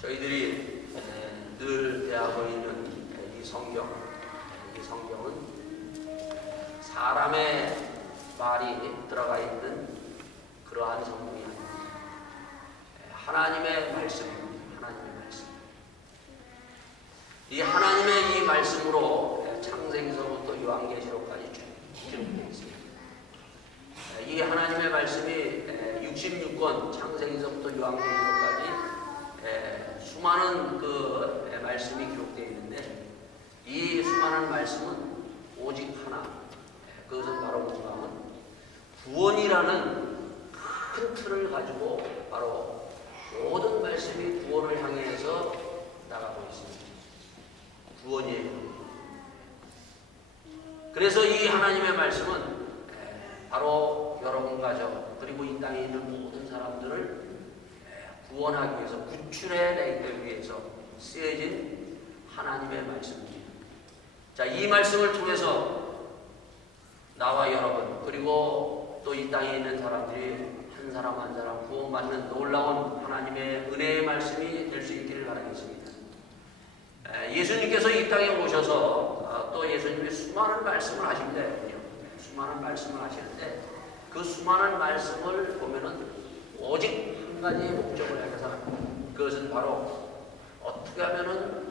저희들이 늘 대하고 있는 이 성경은 사람의 말이 들어가 있는 그러한 성경이 아닙니다. 하나님의 말씀입니다. 하나님의 말씀. 이 하나님의 이 말씀으로 창세기서부터 요한계시록까지 쭉 기록되어 있습니다. 이 하나님의 말씀이 66권 창세기서부터 요한계시록까지 수많은 그 말씀이 기록되어 있는데, 이 수많은 말씀은 오직 하나, 그것은 바로 뭔가 하면 구원이라는 큰 틀을 가지고 바로 모든 말씀이 구원을 향해서 나가고 있습니다. 구원이에요. 그래서 이 하나님의 말씀은 바로 여러분과 저, 그리고 이 땅에 있는 모든 사람들을 구원하기 위해서, 구출해내기 위해서 쓰여진 하나님의 말씀입니다. 자, 이 말씀을 통해서 나와 여러분, 그리고 또 이 땅에 있는 사람들이 한 사람 한 사람 구원받는 놀라운 하나님의 은혜의 말씀이 될 수 있기를 바라겠습니다. 예수님께서 이 땅에 오셔서 또 예수님이 수많은 말씀을 하신대. 수많은 말씀을 하시는데, 그 수많은 말씀을 보면은 오직 한 가지의 목적을 향해서, 그것은 바로 어떻게 하면은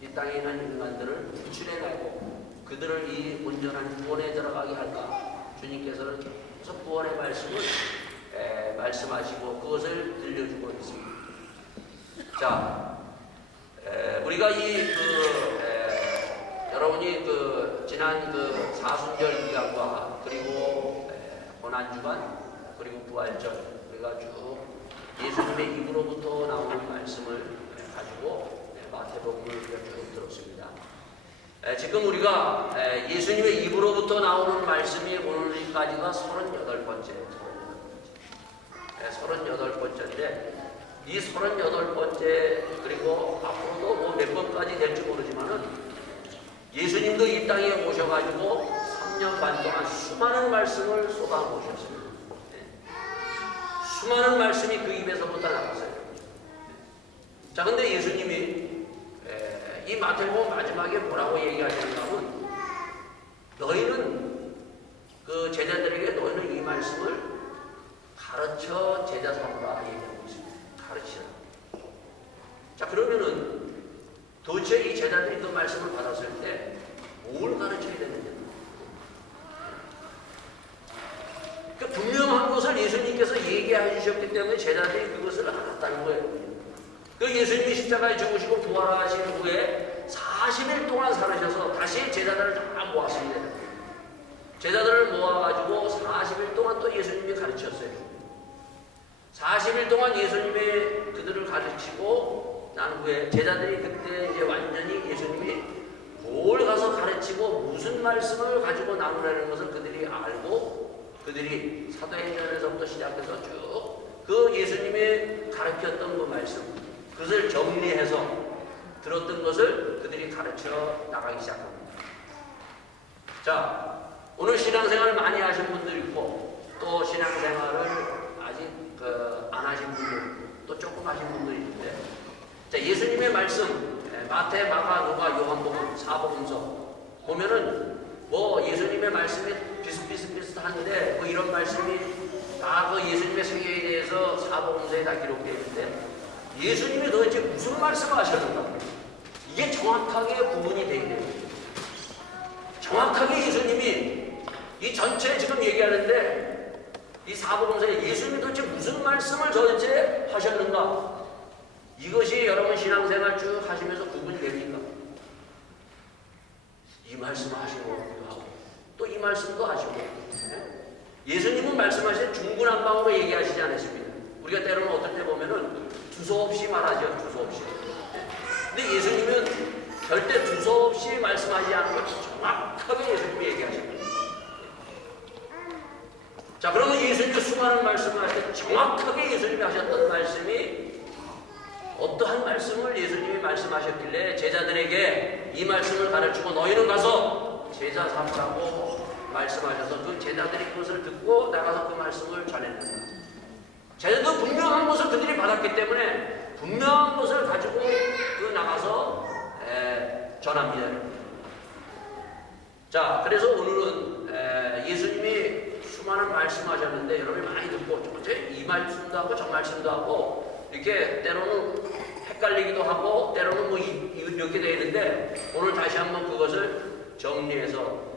이 땅에 있는 인간들을 구출해내고 그들을 이 온전한 구원에 들어가게 할까. 주님께서는 계속 구원의 말씀을 말씀하시고 그것을 들려주고 있습니다. 자, 우리가 여러분이 지난 사순절 기간과 그리고 고난주간 그리고 부활절, 우리가 쭉 예수님의 입으로부터 나오는 말씀을 가지고 마태복음을 우리가 쭉 들었습니다. 지금 우리가 예수님의 입으로부터 나오는 말씀이 오늘까지가 38번째인데, 이 38번째, 그리고 앞으로도 뭐 몇 번까지 될지 모르지만은 예수님도 이 땅에 오셔가지고 3년 반 동안 수많은 말씀을 쏟아부으셨습니다. 수많은 말씀이 그 입에서부터 나왔어요. 자, 근데 예수님이 이 마태복음 마지막에 뭐라고 얘기하시는가 하면, 너희는 그 제자들에게 너희는 이 말씀을 가르쳐 제자 삼으라 얘기하고 있습니다. 가르치라. 자, 그러면은 도대체 이 제자들이 그 말씀을 받았을 때 뭘 가르쳐야 되느냐? 그 분명한 것을 예수님께서 얘기해 주셨기 때문에 제자들이 그것을 알았다는 거예요. 그 예수님이 십자가에 죽으시고 부활하신 후에 40일 동안 살으셔서 다시 제자들을 다 모았습니다. 제자들을 모아가지고 40일 동안 또 예수님이 가르쳤어요. 40일 동안 예수님이 그들을 가르치고 난 후에 제자들이 그때 이제 완전히 예수님이 뭘 가서 가르치고 무슨 말씀을 가지고 나누라는 것을 그들이 알고, 그들이 사도행전에서부터 시작해서 쭉 그 예수님이 가르쳤던 그 말씀, 그것을 정리해서 들었던 것을 그들이 가르쳐 나가기 시작합니다. 자, 오늘 신앙생활을 많이 하신 분들 있고, 또 신앙생활을 아직 안 하신 분들, 또 조금 하신 분들이 있는데, 자, 예수님의 말씀, 마태, 마가, 누가, 요한복음, 사복음서 보면은 뭐 예수님의 말씀이 비슷한데 뭐 이런 말씀이 다 그 예수님의 세계에 대해서 사복음서에 다 기록되어 있는데, 예수님이 도대체 무슨 말씀을 하셨는가? 이게 정확하게 구분이 되어야 됩니다. 정확하게 예수님이 이 전체 지금 얘기하는데, 이 사복음서에 예수님이 도대체 무슨 말씀을 도대체 하셨는가? 이것이 여러분 신앙생활 쭉 하시면서 구분이 됩니까? 이 말씀을 하시고 하고 또 이 말씀도 하시고, 예수님은 말씀하실 중구난방으로 얘기하시지 않으십니다. 우리가 때로는 어떨 때 보면은 두서없이 말하죠. 두서없이. 근데 예수님은 절대 두서없이 말씀하지 않고 정확하게 예수님이 얘기하십니다. 자, 그러면 예수님이 수많은 말씀을 하실 때 정확하게 예수님이 하셨던 말씀이 어떠한 말씀을 예수님이 말씀하셨길래 제자들에게 이 말씀을 가르치고 너희는 가서 제자 삼으라고 말씀하셔서 그 제자들이 그것을 듣고 나가서 그 말씀을 전했는가? 제자도 분명한 것을 그들이 받았기 때문에 분명한 것을 가지고 전합니다. 자, 그래서 오늘은 예수님이 수많은 말씀하셨는데 여러분이 많이 듣고 이 말씀도 하고 저 말씀도 하고 이렇게 때로는 헷갈리기도 하고 때로는 뭐 이렇게 되어 있는데 오늘 다시 한번 그것을 정리해서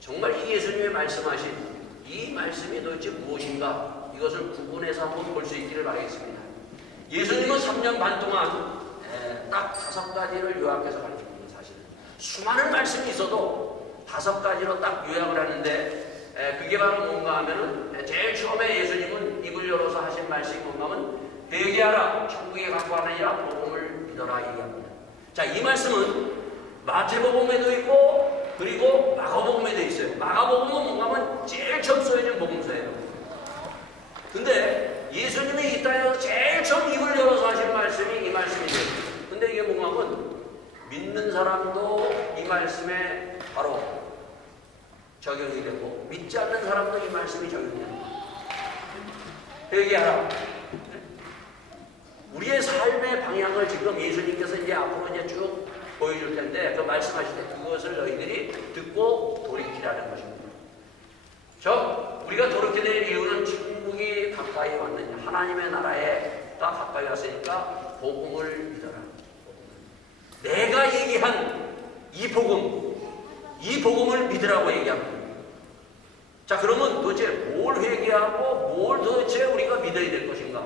정말 이 예수님이 말씀하신 이 말씀이 도대체 무엇인가 이것을 구분해서 한번 볼 수 있기를 바라겠습니다. 예수님은 3년 반 동안 딱 5가지를 요약해서 가르칩니다. 사실은 수많은 말씀이 있어도 5가지로 딱 요약을 하는데 그게 바로 뭔가 하면은 제일 처음에 예수님은 입을 열어서 하신 말씀이 뭔가 하면 회개하라 천국에 갖고 가느니라 복음을 믿어라 얘기합니다. 자, 이 말씀은 마태복음에도 있고 그리고 마가복음에도 있어요. 마가복음은 뭔가 하면 제일 처음 써있는 복음서예요. 근데 예수님이 이 땅에서 제일 처음 입을 열어서 하신 말씀이 이 말씀이에요. 근데 이게 뭔가 하면 믿는 사람도 이 말씀에 바로 적용이 되고 믿지 않는 사람도 이 말씀이 적용이 됩니다. 회개하라. 우리의 삶의 방향을 지금 예수님께서 이제 앞으로 이제 쭉 보여줄 텐데 그 말씀하실 때 그것을 너희들이 듣고 돌이키라는 것입니다. 우리가 돌이키게 될 이유는 천국이 가까이 왔느냐 하나님의 나라에가 가까이 왔으니까 복음을 믿어라. 내가 얘기한 이 복음을 믿으라고 얘기합니다. 자, 그러면 도대체 뭘 회개하고 뭘 도대체 우리가 믿어야 될 것인가?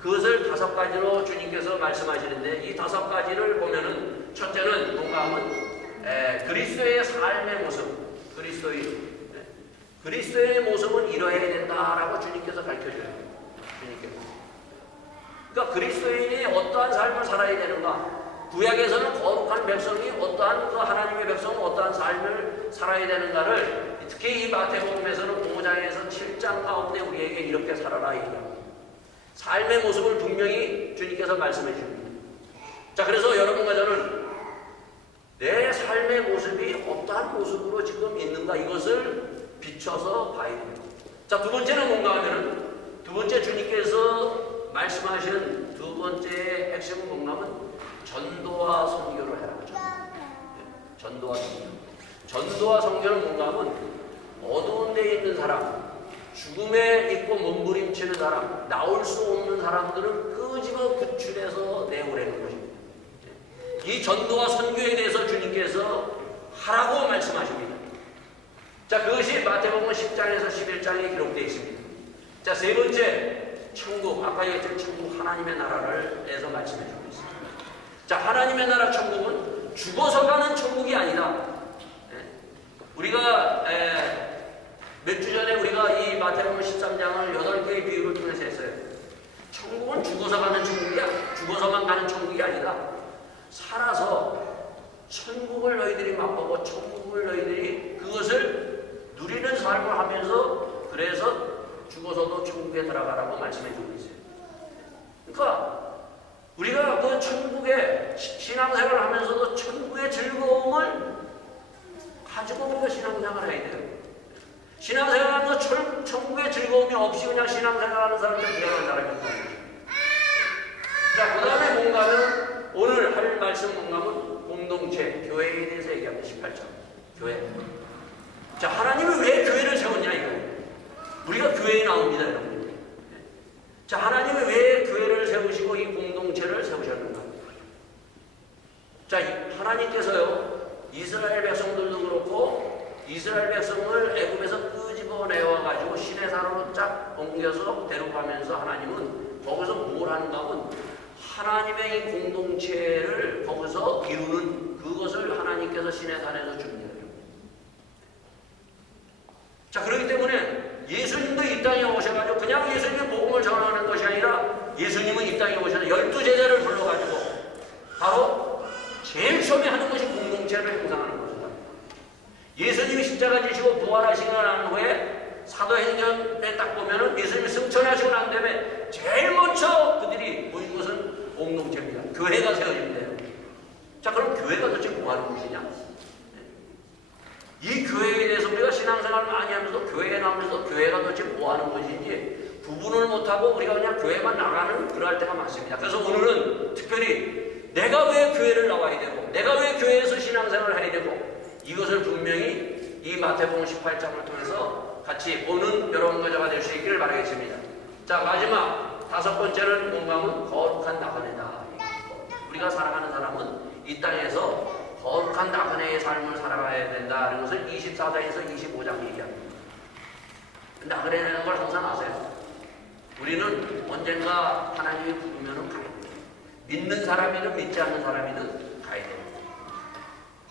그것을 5가지로 주님께서 말씀하시는데 이 5가지를 보면은 첫째는 뭔가 하면 그리스도의 삶의 모습, 그리스도의 모습은 이뤄야 된다라고 주님께서 가르쳐줘요. 주님께서. 그러니까 그리스도인이 어떠한 삶을 살아야 되는가? 구약에서는 거룩한 백성이 어떠한 그 하나님의 백성은 어떠한 삶을 살아야 되는가를 특히 이 마태복음에서는 5장에서 7장 가운데 우리에게 이렇게 살아라 얘기합니다. 삶의 모습을 분명히 주님께서 말씀해 줍니다. 자, 그래서 여러분과 저는 내 삶의 모습이 어떠한 모습으로 지금 있는가 이것을 비춰서 봐야 됩니다. 자, 두 번째는 뭔가 하면은 두 번째 주님께서 말씀하신 두 번째 핵심은 뭔가 하면 전도와 선교를 해라. 전도와 선교. 전도와 선교는 뭔가 하면 어두운 데에 있는 사람, 죽음에 있고 몸부림치는 사람, 나올 수 없는 사람들은 끄집어 구출해서 내오라는 것입니다. 이 전도와 선교에 대해서 주님께서 하라고 말씀하십니다. 자, 그것이 마태복음 10장에서 11장에 기록되어 있습니다. 자, 세 번째, 천국. 아까 얘기했던 천국 하나님의 나라를 해서 말씀해 주고 있습니다. 자, 하나님의 나라 천국은 죽어서 가는 천국이 아니다. 우리가 몇 주 전에 우리가 이 마태복음 13장을 8개의 비유를 통해서 했어요. 천국은 죽어서 가는 천국이야. 죽어서만 가는 천국이 아니다. 살아서 천국을 너희들이 맛보고 천국을 너희들이 그것을 누리는 삶을 하면서 그래서 죽어서도 천국에 들어가라고 말씀해 주고 있어요. 그러니까 우리가 그 천국의 신앙생활을 하면서도 천국의 즐거움을 가지고 우리가 신앙생활을 해야 돼요. 신앙생활하면서 천국의 즐거움이 없이 그냥 신앙생활하는 사람은 불행한 사람입니다. 자, 그 다음에 뭔가 하면 오늘 할 말씀 뭔가 하면 공동체, 교회에 대해서 얘기합니다. 18장. 교회. 자, 하나님이 왜 교회를 세웠냐 이거예요. 우리가 교회에 나옵니다, 여러분. 자, 하나님이 왜 교회를 세우시고 이 공동체를 세우셨는가? 자, 하나님께서요, 이스라엘 백성들도 그렇고 이스라엘 백성을 애굽에서 끄집어내와가지고 시내산으로 쫙 옮겨서 데려가면서 하나님은 거기서 뭘 하는가 하면 하나님의 이 공동체를 거기서 이루는 그것을 하나님께서 시내산에서 줍니다. 자, 그렇기 때문에 예수님도 이 땅에 오셔가지고 그냥 예수님의 복음을 전하는 것이 아니라 예수님은 이 땅에 오셔서 12제자를 불러가지고 바로 제일 처음에 하는 것이 공동체를 형성하는 것입니다. 예수님이 십자가 지시고 부활하시고 난 후에 사도행전에 딱 보면은 예수님이 승천하시고 난 다음에 제일 먼저 그들이 모인 것은 공동체입니다. 교회가 세워진대요. 자, 그럼 교회가 도대체 뭐 하는 것이냐? 이 교회에 대해서 우리가 신앙생활을 많이 하면서 교회에 나오면서 교회가 도대체 뭐 하는 것인지 구분을 못하고 우리가 그냥 교회만 나가는 그럴 때가 많습니다. 그래서 오늘은 특별히 내가 왜 교회를 나와야 되고 내가 왜 교회에서 신앙생활을 해야 되고 이것을 분명히 이 마태복음 18장을 통해서 같이 보는 여러분과 저가 될 수 있기를 바라겠습니다. 자, 마지막 다섯 번째는 뭔가면 거룩한 나그네다. 우리가 살아가는 사람은 이 땅에서 거룩한 나그네의 삶을 살아가야 된다는 것을 24장에서 25장 얘기합니다. 나그네라는 걸 항상 아세요. 우리는 언젠가 하나님이 부르면 가야 돼요. 믿는 사람이든 믿지 않는 사람이든 가야 돼요.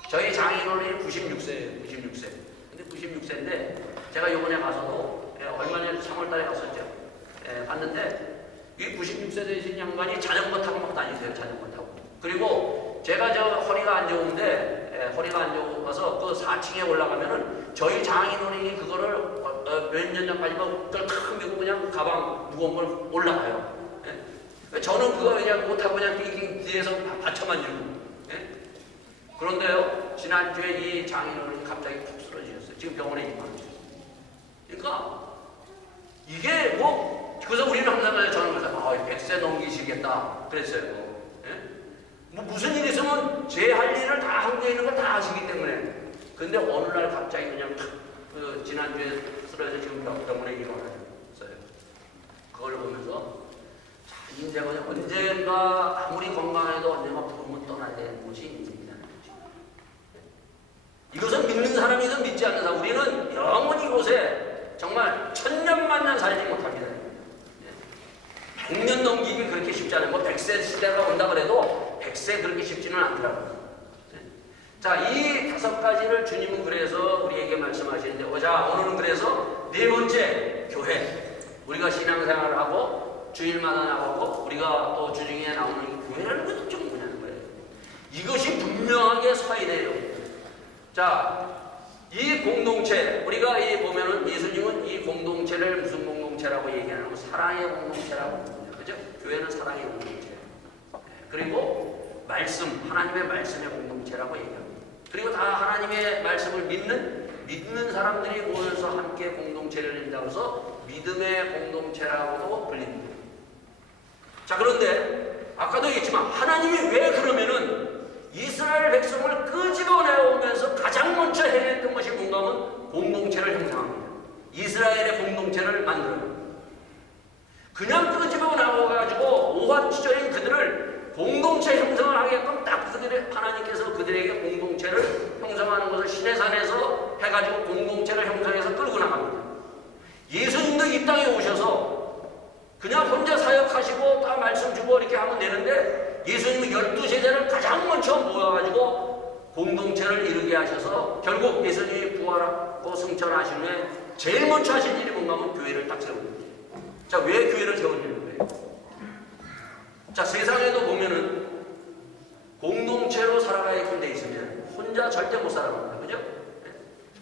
저희 장인어른이 96세예요. 96세. 근데 96세인데 제가 이번에 가서도 얼마 전에 3월달에 갔었죠. 갔는데 이 96세 되신 양반이 자전거 타고 막 다니세요. 자전거 타고. 그리고 제가 저 허리가 안 좋은데 허리가 안 좋아서 그 4층에 올라가면은 저희 장인어른이 그거를 몇 년 전까지 그걸 탁 메고 그냥 가방 무거운 걸 올라가요. 저는 그거 그냥 못하고 그냥 뒤에서 받쳐만 주고. 그런데요, 지난주에 이 장인어른이 갑자기 푹 쓰러지셨어요. 지금 병원에 입원하셨어요. 그러니까 이게 뭐 그래서 우리는 항상 저는 그래서 100세 넘기시겠다 그랬어요. 뭐 무슨 일이 있으면 제 할 일을 다 하고 있는 걸 다 하시기 때문에. 근데 어느 날 갑자기 그냥 그 지난주에 쓰러져 지금 병원에 입원하셨어요. 그걸 보면서 자, 인생은 언젠가 아무리 건강해도 언젠가 부르면 떠나야 되는 곳이 인생이라는 거죠. 이것은 믿는 사람이든 믿지 않는 사람, 우리는 영원히 이곳에 정말 천년만년 살지 못합니다. 100년 넘기기 그렇게 쉽지 않아요. 뭐 100세 시대가 온다 그래도 100세 그렇게 쉽지는 않더라고요. 자, 이 다섯 가지를 주님은 그래서 우리에게 말씀하시는데, 자, 오늘은 그래서 네 번째 교회. 우리가 신앙생활을 하고 주일마다 나가고 우리가 또 주중에 나오는 교회라는 것도 좀 뭐냐는 거예요. 이것이 분명하게 서야 돼요. 자, 이 공동체, 우리가 이 보면은 예수님은 이 공동체를 무슨 공동체라고 얘기하냐면 사랑의 공동체라고 합니다. 그죠? 교회는 사랑의 공동체. 그리고 말씀, 하나님의 말씀의 공동체라고 얘기합니다. 그리고 다 하나님의 말씀을 믿는 사람들이 모여서 함께 공동체를 이룬다고 해서 믿음의 공동체라고도 불립니다. 자, 그런데 아까도 얘기했지만 하나님이 왜 그러면은 이스라엘 백성을 끄집어내오면서 가장 먼저 해냈던 것이 뭔가 하면 공동체를 형성합니다. 이스라엘의 공동체를 만들어요. 그냥 끄집어내어가지고 오합지졸인 그들을 공동체 형성을 하게끔 딱 하나님께서 그들에게 공동체를 형성하는 것을 시내산에서 해가지고 공동체를 형성해서 끌고 나갑니다. 예수님도 이 땅에 오셔서 그냥 혼자 사역하시고 다 말씀 주고 이렇게 하면 되는데 예수님은 12세대를 가장 먼저 모아가지고 공동체를 이루게 하셔서 결국 예수님이 부활하고 승천하신 후에 제일 먼저 하신 일이 뭔가 하면 교회를 딱 세우는 거예요. 자, 왜 교회를 세우는 거예요? 자, 세상에도 보면은 공동체로 살아가게끔 돼 있으면 혼자 절대 못 살아갑니다. 그죠?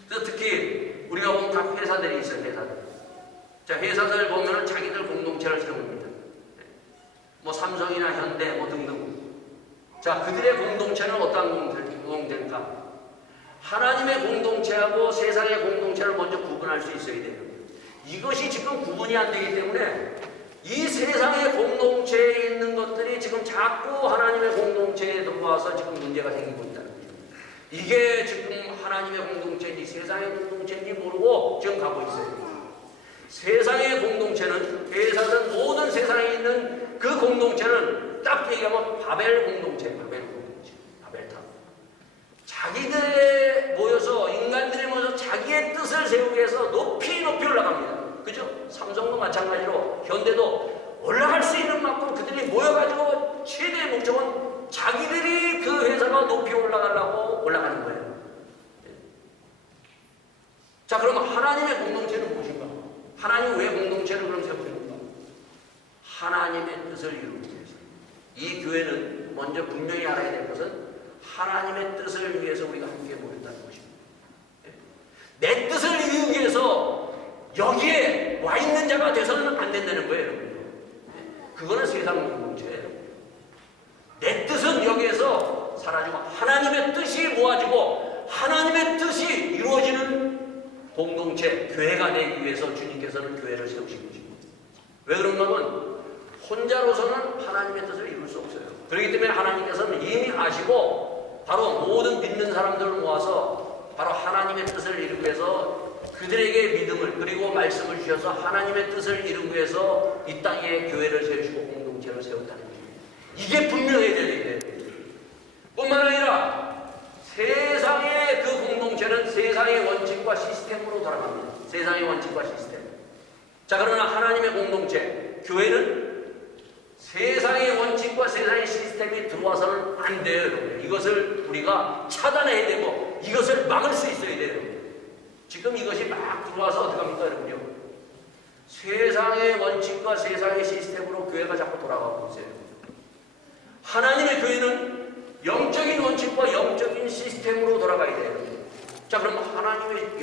그래서 특히 우리가 보면 각 회사들이 있어요. 회사들. 자, 회사들 보면은 자기들 공동체를 세웁니다. 뭐 삼성이나 현대 뭐 등등. 자, 그들의 공동체는 어떤 공동체인가? 하나님의 공동체하고 세상의 공동체를 먼저 구분할 수 있어야 돼요. 이것이 지금 구분이 안 되기 때문에 이 세상의 공동체에 있는 것들이 지금 자꾸 하나님의 공동체에 들어와서 지금 문제가 생기고 있다는 거죠. 이게 지금 하나님의 공동체인지 세상의 공동체인지 모르고 지금 가고 있어요. 세상의 공동체는 회사든 모든 세상에 있는 그 공동체는 딱 얘기하면 바벨 공동체, 바벨탑. 자기들에 모여서 인간들이 모여서 자기의 뜻을 세우기 위해서 높이 올라갑니다. 그죠? 삼성도 마찬가지로 현대도 올라갈 수 있는 만큼 그들이 모여가지고 최대의 목적은 자기들이 그 회사가 높이 올라가려고 올라가는 거예요. 자, 그러면 하나님의 공동체는 무엇인가? 하나님 왜 공동체를 그럼 세우시는가? 하나님의 뜻을 이루기 위해서. 이 교회는 먼저 분명히 알아야 될 것은 하나님의 뜻을 위해서 우리가 함께 모였다는 것입니다. 내 뜻을 이루기 위해서 여기에 와 있는 자가 돼서는 안 된다는 거예요. 그거는 세상 공동체예요. 내 뜻은 여기에서 사라지고 하나님의 뜻이 모아지고 하나님의 뜻이 이루어지는 공동체, 교회가 되기 위해서 주님께서는 교회를 세우신 것입니다. 왜 그런가 하면 혼자로서는 하나님의 뜻을 이룰 수 없어요. 그렇기 때문에 하나님께서는 이미 아시고 바로 모든 믿는 사람들을 모아서 바로 하나님의 뜻을 이루기 위해서 그들에게 믿음을 그리고 말씀을 주셔서 하나님의 뜻을 이루기 위해서 이 땅에 교회를 세우시고 공동체를 세웠다는 거예요. 이게 분명해야 될 일이에요. 뿐만 아니라 세상의 그 공동체는 세상의 원칙과 시스템으로 돌아갑니다. 세상의 원칙과 시스템. 자, 그러나 하나님의 공동체, 교회는 세상의 원칙과 세상의 시스템이 들어와서는 안 돼요, 여러분. 이것을 우리가 차단해야 되고 이것을 막을 수 있어야 돼요. 지금 이것이 막 들어와서 어떻게 합니까, 여러분요? 세상의 원칙과 세상의 시스템으로 교회가 자꾸 돌아가고 있어요. 하나님의 교회는 영적인 원칙과 영적인 시스템으로 돌아가야 돼요. 자, 그럼 하나님의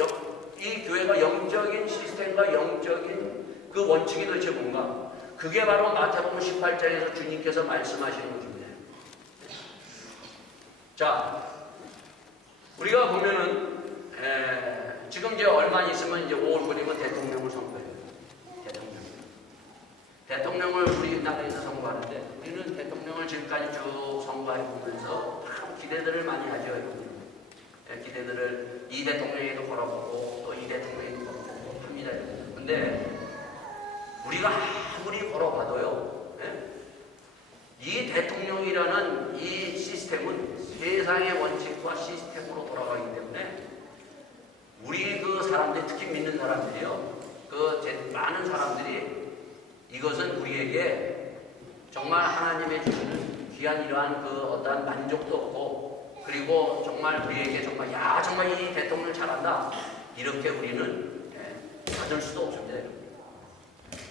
이 교회가 영적인 시스템과 영적인 그 원칙이 도대체 뭔가? 그게 바로 마태복음 18장에서 주님께서 말씀하시는 것입니다. 자, 우리가 보면은 지금 이제 얼마 있으면 이제 5월이면 대통령을 선거해요. 대통령을 우리 나라에서 선거하는데 우리는 대통령을 지금까지 쭉 선거해 보면서 참 기대들을 많이 하죠, 여러분. 기대들을 이 대통령에도 걸어보고 또 이 대통령에도 걸어보고 합니다. 근데 우리가 아무리 걸어봐도요, 이 대통령이라는 이 시스템은 세상의 원칙과 시스템으로 돌아가기 때문에 우리 그 사람들, 특히 믿는 사람들이요, 많은 사람들이 이것은 우리에게 정말 하나님의 주시는 귀한 이러한 그 어떠한 만족도 없고, 그리고 정말 우리에게 정말 정말 이 대통령 잘한다 이렇게 우리는 받을 수도 없습니다.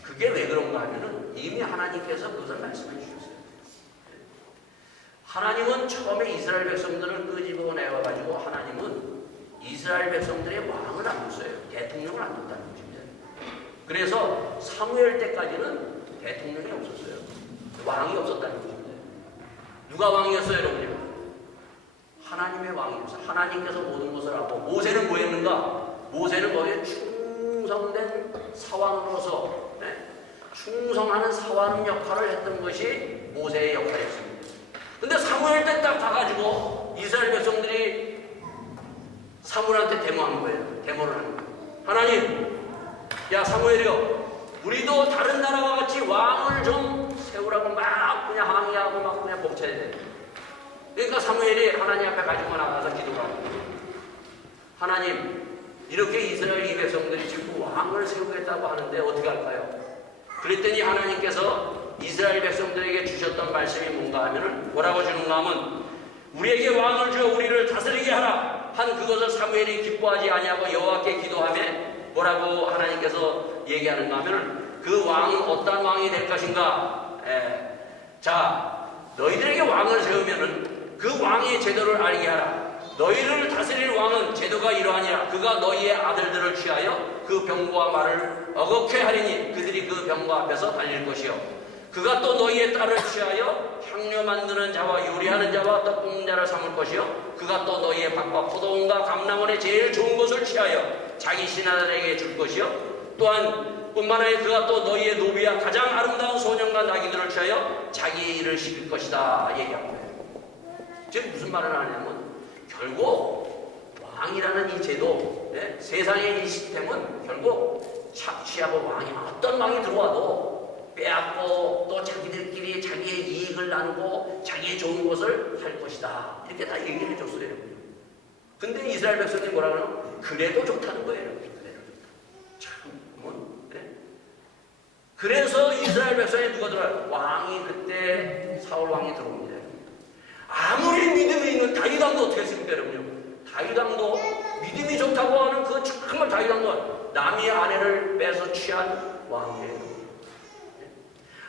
그게 왜 그런가 하면은 이미 하나님께서 그것을 말씀해 주셨어요. 하나님은 처음에 이스라엘 백성들을 끄집어내가지고 하나님은 이스라엘 백성들의 왕을 안 줬어요. 대통령을 안 줬다는 것입니다. 그래서 사무엘 때까지는 대통령이 없었어요. 왕이 없었다는 것입니다. 누가 왕이었어요, 여러분요? 하나님의 왕이었어요. 하나님께서 모든 것을 하고, 모세는 뭐 했는가? 모세는 거기에 충성된 사왕으로서 충성하는 사원 역할을 했던 것이 모세의 역할이었습니다. 근데 사무엘 때 딱 가가지고 이스라엘 백성들이 사무엘한테 데모한 거예요. 데모를 하는 거예요. 하나님, 야 사무엘이요, 우리도 다른 나라와 같이 왕을 좀 세우라고 막 그냥 항의하고 막 그냥 벅차야 돼. 그러니까 사무엘이 하나님 앞에 가지고 나가서 기도를 하는 거예요. 하나님, 이렇게 이스라엘 이 백성들이 지금 왕을 세우겠다고 하는데 어떻게 할까요? 그랬더니 하나님께서 이스라엘 백성들에게 주셨던 말씀이 뭔가 하면은 뭐라고 주는가 하면, 우리에게 왕을 주어 우리를 다스리게 하라 한 그것을 사무엘이 기뻐하지 아니하고 여호와께 기도하며 뭐라고 하나님께서 얘기하는가 하면은, 그 왕은 어떤 왕이 될 것인가? 자, 너희들에게 왕을 세우면은 그 왕의 제도를 알게 하라. 너희를 다스릴 왕은 제도가 이러하니라. 그가 너희의 아들들을 취하여 그 병과 말을 어겁게 하리니 그들이 그 병과 앞에서 달릴 것이요. 그가 또 너희의 딸을 취하여 향료 만드는 자와 요리하는 자와 떡 볶는 자를 삼을 것이요. 그가 또 너희의 밭과 포도원과 감람원의 제일 좋은 것을 취하여 자기 신하들에게 줄 것이요. 또한 뿐만 아니라 그가 또 너희의 노비와 가장 아름다운 소년과 나귀들을 취하여 자기 일을 시킬 것이다 얘기한 거예요. 지금 무슨 말을 하냐면, 결국 왕이라는 이 제도, 세상의 이 시스템은 결국 착취하고 왕이 어떤 왕이 들어와도 빼앗고 또 자기들끼리 자기의 이익을 나누고 자기의 좋은 것을 할 것이다 이렇게 다 얘기를 해줬어요. 근데 이스라엘 백성이 뭐라 그러나? 그래도 좋다는 거예요. 참, 그래서 이스라엘 백성이 누가 들어와요? 왕이 그때 사울 왕이 들어옵니다. 아무리 믿음이 있는 다윗 왕도 어떻게 했습니까, 여러분요? 다윗 왕도 믿음이 좋다고 하는 그 정말 다윗 왕도 남의 아내를 빼서 취한 왕이에요.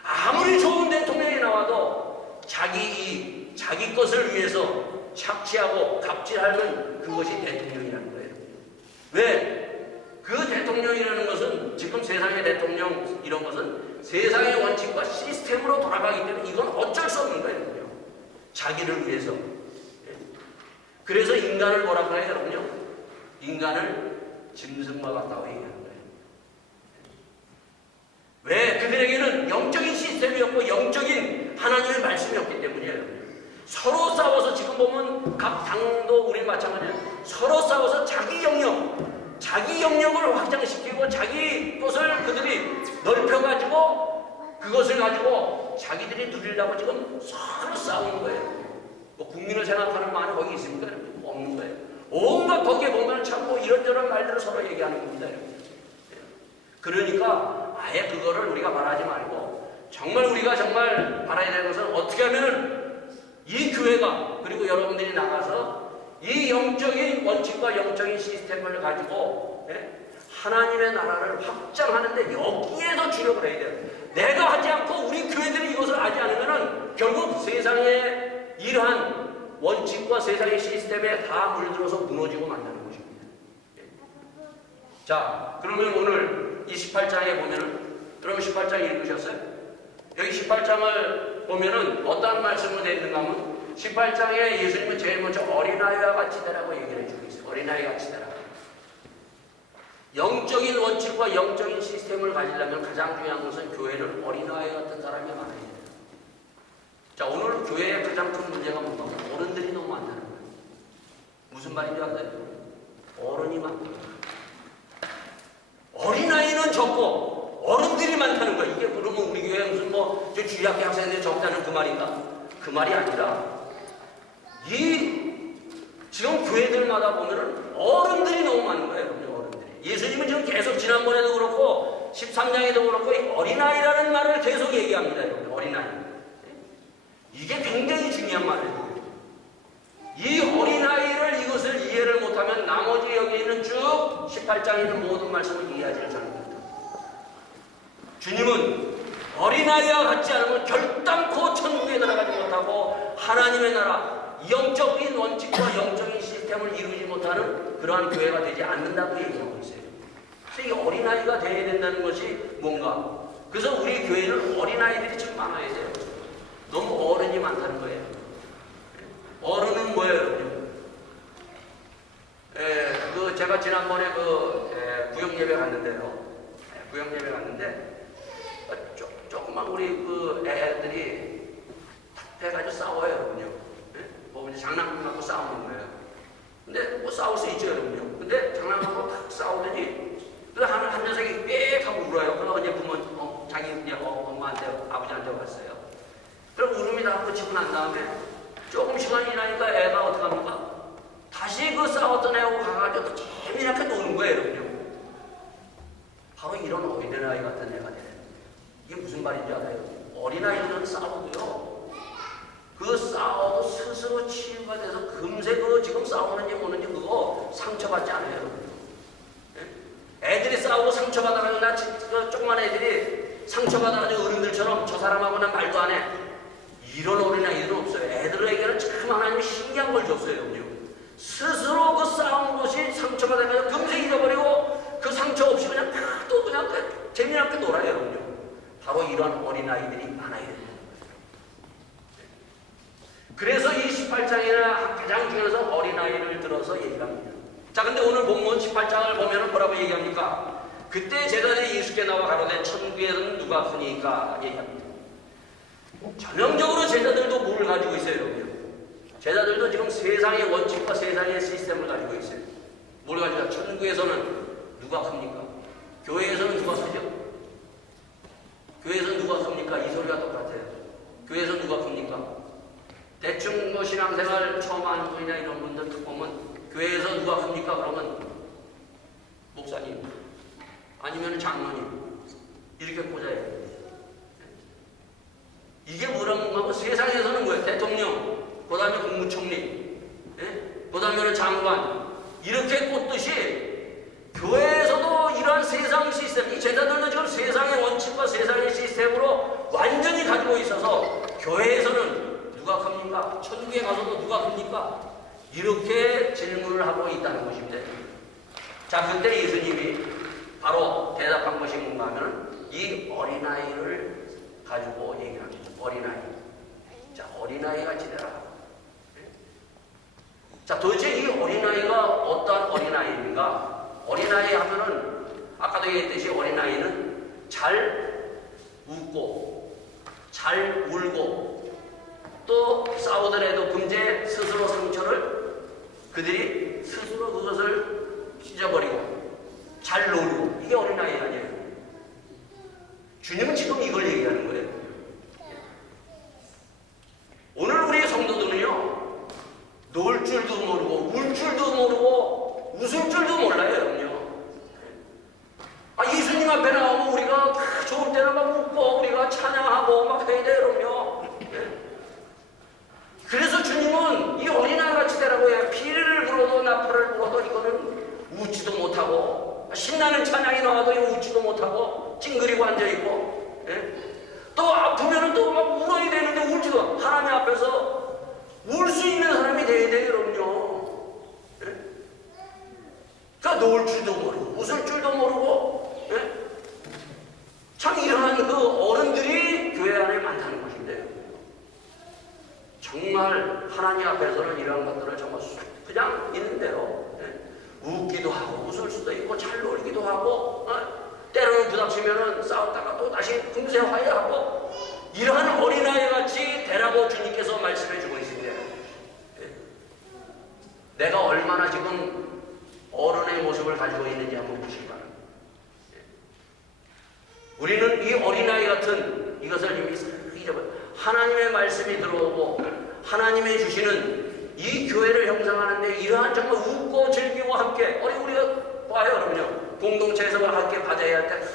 아무리 좋은 대통령이 나와도 자기 것을 위해서 착취하고 갑질하는 그것이 대통령이라는 거예요. 왜? 그 대통령이라는 것은, 지금 세상의 대통령 이런 것은 세상의 원칙과 시스템으로 돌아가기 때문에 이건 어쩔 수 없는 거예요. 자기를 위해서. 그래서 인간을 뭐라고 해요, 여러분요? 인간을 짐승과 같다고 얘기하는 거예요. 왜? 그들에게는 영적인 시스템이 없고 영적인 하나님의 말씀이 없기 때문이에요. 서로 싸워서 지금 보면 각 당도 우리 마찬가지예요. 서로 싸워서 자기 영역을 확장시키고 자기 것을 그들이 넓혀가지고 그것을 가지고 자기들이 누리려고 지금 서로 싸우는 거예요. 뭐 국민을 생각하는 마음이 거기 있습니까? 없는 거예요. 온갖 거기에 보면 참고 이런저런 말들을 서로 얘기하는 겁니다. 그러니까 아예 그거를 우리가 말하지 말고 정말 우리가 정말 바라야 되는 것은 어떻게 하면 이 교회가 그리고 여러분들이 나가서 이 영적인 원칙과 영적인 시스템을 가지고 하나님의 나라를 확장하는데 여기에서 주력을 해야 돼요. 내가 하지 않고 우리 교회들이 이것을 하지 않으면 결국 세상의 이러한 원칙과 세상의 시스템에 다 물들어서 무너지고 만다는 것입니다. 자, 그러면 오늘 이 18장에 보면은 여러분 18장 읽으셨어요? 여기 18장을 보면은 어떤 말씀으로 되어 있는가 하면 18장에 예수님은 제일 먼저 어린아이와 같이 되라고 얘기를 해주고 있어요. 어린아이 같이 되라. 영적인 원칙과 영적인 시스템을 가지려면 가장 중요한 것은 교회는 어린아이 같은 사람이 많아야 돼요. 자, 오늘 교회의 가장 큰 문제가 뭔가 어른들이 너무 많다는 거예요. 무슨 말인지 아세요? 어른이 많다. 어린아이는 적고 어른들이 많다는 거야. 이게 그러면 우리 교회에 무슨 저 주일학교 학생들이 적다는 그 말인가? 그 말이 아니라 지금 교회들마다 보면은 어른들이 너무 많은 거예요. 어른들이. 예수님은 지금 계속 지난번에도 그렇고 13장에도 그렇고 어린아이라는 말을 계속 얘기합니다. 여러분. 어린아이. 이게 굉장히 중요한 말이에요. 이 어린아이를 이것을 이해를 못하면 나머지 여기 있는 쭉 18장에 있는 모든 말씀을 이해하지를 못합니다. 주님은 어린아이와 같지 않으면 결단코 천국에 들어가지 못하고 하나님의 나라, 영적인 원칙과 영적인 시스템을 이루지 못하는 그러한 교회가 되지 않는다고 얘기하고 있어요. 그래서 이 어린아이가 되어야 된다는 것이 뭔가? 그래서 우리 교회는 어린아이들이 참 많아야 돼요. 너무 어른이 많다는 거예요. 어른은 뭐예요? 제가 지난번에 구역예배 갔는데요. 구역예배 갔는데 조금만 우리 애들이 해가지고 싸워요, 여러분요. 뭐 이제 장난감 갖고 싸우는 거예요. 근데 뭐 싸울 수 있죠, 여러분요. 근데 장난감 갖고 탁 싸우더니 한 녀석이 빽 하고 울어요. 그러고 이제 부모 자기 엄마한테 아버지한테 왔어요. 그럼 울음이 다 그치고 난 다음에 조금 시간이 지나니까 애가 어떻게 합니까? 다시 그 싸웠던 애하고 가가지고 재미나게 노는 거예요, 여러분요. 바로 이런 어린아이 같은 애가 돼요. 이게 무슨 말인지 알아요? 어린아이들은 싸워도요, 그 싸워도 스스로 치유가 돼서 금세 지금 싸우는지 뭐는지 그거 상처받지 않아요. 애들이 싸우고 상처받아가지고 조그만 애들이 상처받아가지고 어른들처럼 저 사람하고 난 말도 안 해. 이런 어린아이들은 없어요. 애들에게는 참 하나님이 신기한 걸 줬어요. 스스로 그 싸운 것이 상처받아가지고 금세 잊어버리고 그 상처 없이 그냥 또 그냥 재미나게 놀아요. 바로 이런 어린아이들이 많아야 됩니다. 그래서 이 18장에는 가장 중요해서 어린아이를 들어서 얘기합니다. 자, 근데 오늘 본문 18장을 보면 뭐라고 얘기합니까? 그때 제자들이 예수께 나와 가로되 천국에는 누가 크니까 얘기합니다. 전형적으로 제자들도 뭘 가지고 있어요, 여러분? 제자들도 지금 세상의 원칙과 세상의 시스템을 가지고 있어요. 뭘 가지고 있어요? 천국에서는 누가 큽니까? 교회에서는 누가 크죠? 교회에서는 누가 큽니까? 이 소리가 똑같아요. 교회에서는 누가 큽니까? 대충 신앙생활 처음 하는 분이나 이런 분들 딱 보면 교회에서 누가 큽니까? 그러면 목사님 아니면 장로님 이렇게 꽂아요. 이게 뭐라는 건가? 세상에서는 뭐예요? 대통령, 그 다음에 국무총리, 그 다음에는 장관 이렇게 꽂듯이 교회에서도 이러한 세상 시스템, 이 제자들도 지금 세상의 원칙과 세상의 시스템으로 완전히 가지고 있어서 교회에서는 누가 큽니까? 천국에 가서도 누가 큽니까? 이렇게 질문을 하고 있다는 것입니다. 자, 그때 예수님이 바로 대답한 것이 뭔가 하면 이 어린아이를 가지고 얘기를 합니다. 어린아이. 자, 어린아이 같이 되라. 자, 도대체 이 어린아이가 어떠한 어린아이인가? 어린아이 하면은 아까도 얘기했듯이 어린아이는 잘 웃고 잘 울고 또 싸우더라도 금제 스스로 상처를 그들이 스스로 그것을 찢어버리고 잘 놀고 이게 어린아이 아니에요. 주님은 지금 이걸 얘기하는 거예요. 오늘 우리 성도들은요, 놀 줄도 모르고 울 줄도 모르고 웃을 줄도 몰라요, 여러분요. 예수님 앞에 나오면 우리가 좋을 때는 막 웃고 우리가 찬양하고 막 해야 돼요, 여러분요. 그래서 주님은 이 어린아이같이 되라고 해요. 피를 불어도 나팔을 불어도 이거는 웃지도 못하고 신나는 찬양이 나와도 웃지도 못하고 찡그리고 앉아있고 또 아프면은 또 막 울어야 되는데 울지도 하나님 앞에서 울 수 있는 사람이 돼야 돼요, 여러분요. 그러니까 놀 줄도 모르고 웃을 줄도 모르고 참 이러한 그 어른들이 교회 안에 많다는 것인데요. 정말 하나님 앞에서는 이러한 것들을 정말 그냥 있는 대로 웃기도 하고 웃을 수도 있고 잘 놀기도 하고 때로는 부닥치면은 싸웠다가 또 다시 금세 화해하고 이러한 어린아이같이 되라고 주님께서 말씀해 주고 있습니다. 내가 얼마나 지금 어른의 모습을 가지고 있는지 한번 보시기 바랍니다. 우리는 이 어린아이 같은 이것을 이미 잊어버려 하나님의 말씀이 들어오고 하나님이 주시는 이 교회를 형성하는데 이러한 정말 웃고 즐기고 함께 우리가 봐요, 여러분요. 공동체에서 함께 가져야 할 때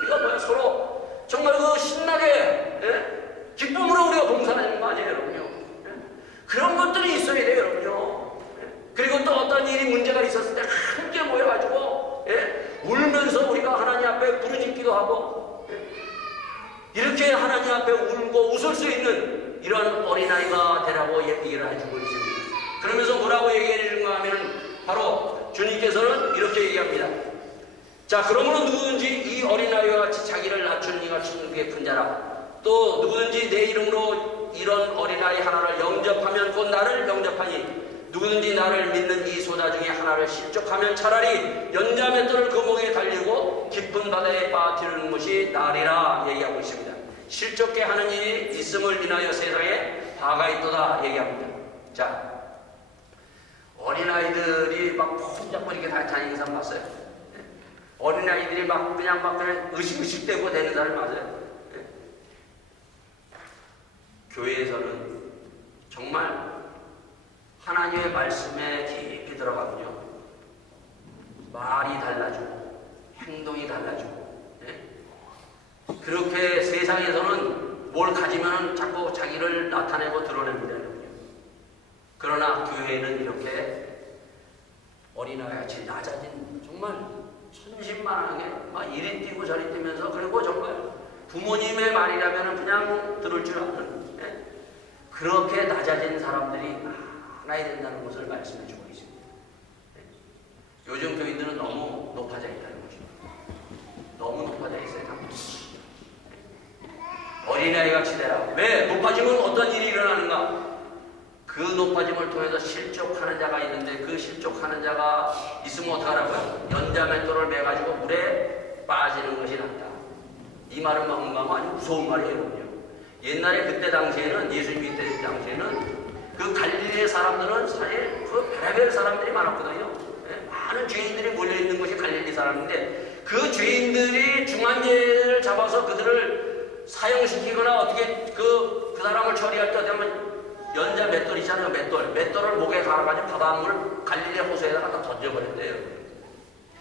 우리가 뭐야 서로 정말 그 신나게 기쁨으로 우리가 봉사하는 거 아니에요, 여러분요. 그런 것들이 있어야 돼요, 여러분요. 그리고 또 어떤 일이 문제가 있었을 때 함께 모여가지고 울면서 우리가 하나님 앞에 부르짖기도 하고 이렇게 하나님 앞에 울고 웃을 수 있는 이런 어린아이가 되라고 얘기를 해주고 있습니다. 그러면서 뭐라고 얘기해 주는가 하면 바로 주님께서는 이렇게 얘기합니다. 자, 그러므로 누구든지 이 어린아이와 같이 자기를 낮춘 이가 천국에 큰 자라. 또 누구든지 내 이름으로 이런 어린아이 하나를 영접하면 곧 나를 영접하니 누구든지 나를 믿는 이 소자 중에 하나를 실족하면 차라리 연자맷돌을 그 목에 달리고 깊은 바다에 빠뜨리는 것이 나으리라 얘기하고 있습니다. 실족게 하는 일이 있음을 인하여 세상에 화가 있도다 얘기합니다. 자, 어린아이들이 막 손잡고 이렇게 다니는 사람 봤어요? 어린아이들이 그냥 의식되고 되는 사람 맞아요? 교회에서는 정말 하나님의 말씀에 깊이 들어가면요, 말이 달라지고 행동이 달라지고 그렇게 세상에서는 뭘 가지면 자꾸 자기를 나타내고 드러냅니다. 그러나 교회는 이렇게 어린아이같이 낮아진 정말 천진만하게 막 이리 뛰고 저리 뛰면서 그리고 정말 부모님의 말이라면 그냥 들을 줄 아는 그렇게 낮아진 사람들이 많아야 된다는 것을 말씀해 주고 있습니다. 요즘 교인들은 너무 높아져 있다는 것입니다. 너무 높아져 있어요. 어린아이같이 되라. 왜? 높아지면 어떤 일이 일어나는가? 그 높아짐을 통해서 실족하는 자가 있는데 그 실족하는 자가 있으면 어떡하라고요? 연자맷돌을 매가지고 물에 빠지는 것이 낫다. 이 말은 뭔가 아주 무서운 말이에요. 옛날에 그때 당시에는 예수님이 때 당시에는 그 갈릴리의 사람들은 사실 그 별의별 사람들이 많았거든요. 많은 죄인들이 몰려있는 것이 갈릴리 사람인데 그 죄인들이 중환자를 잡아서 그들을 사형시키거나 어떻게 그 사람을 처리할 때 되면 연자 맷돌 있잖아요. 맷돌을 목에 갈아가지고 바닷물 갈릴리 호수에다 갖다 던져버렸대요.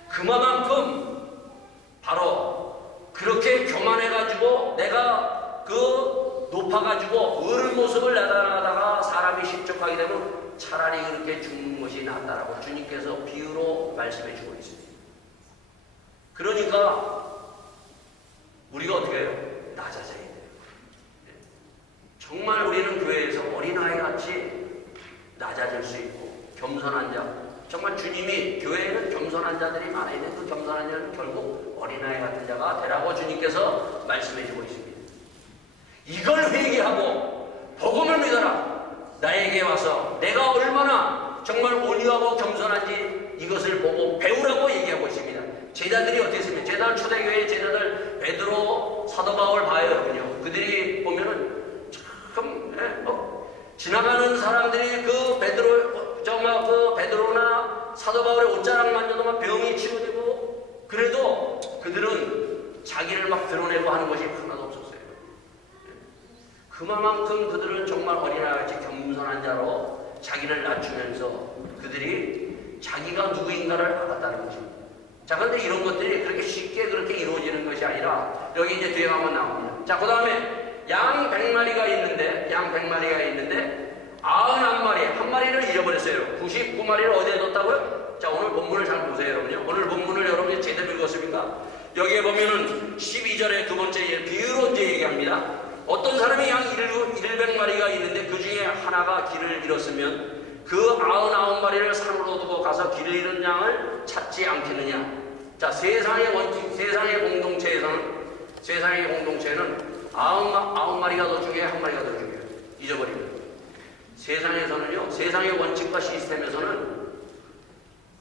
그만큼 바로 그렇게 교만해가지고 내가 높아가지고 어른 모습을 나타나다가 사람이 실족하게 되면 차라리 그렇게 죽는 것이 낫다라고 주님께서 비유로 말씀해 주고 있습니다. 그러니까 우리가 어떻게 해요? 낮아져야 돼요. 정말 우리는 교회에서 어린아이같이 낮아질 수 있고 겸손한 자, 정말 주님이 교회에는 겸손한 자들이 많아야 되는데 그 겸손한 자는 결국 어린아이 같은 자가 되라고 주님께서 말씀해 주고 있습니다. 이걸 회개하고 복음을 믿어라. 나에게 와서 내가 얼마나 정말 온유하고 겸손한지 이것을 보고 배우라고 얘기하고 있습니다. 제자들이 어떻게 했습니까? 제자들 초대교회 제자들 베드로, 사도 바울 봐요. 그들이 보면은 참 지나가는 사람들이 그 베드로 정말 그 베드로나 사도 바울의 옷자락 만져도 막 병이 치유되고 그래도 그들은 자기를 막 드러내고 하는 것이 하나도 없었어요. 그만큼 그들은 정말 어린아이같이 겸손한 자로 자기를 낮추면서 그들이 자기가 누구인가를 알았다는 것입니다. 자, 그런데 이런 것들이 그렇게 쉽게 그렇게 이루어지는 것이 아니라 여기 이제 뒤에 가면 나옵니다. 자, 그 다음에 양 100마리가 있는데 91마리, 한 마리를 잃어버렸어요. 99마리를 어디에 뒀다고요? 자, 오늘 본문을 잘 보세요, 여러분요. 오늘 본문을 여러분이 제대로 읽었습니까? 여기에 보면은 12절에 두 번째 비유로 이제 얘기합니다. 어떤 사람이 양 100마리가 있는데 그 중에 하나가 길을 잃었으면 그 99마리를 산으로 두고 가서 길을 잃은 양을 찾지 않겠느냐. 자, 세상의 공동체는 99마리가 더 중요해, 한 마리가 더 중요해요. 잊어버리면. 세상에서는요, 세상의 원칙과 시스템에서는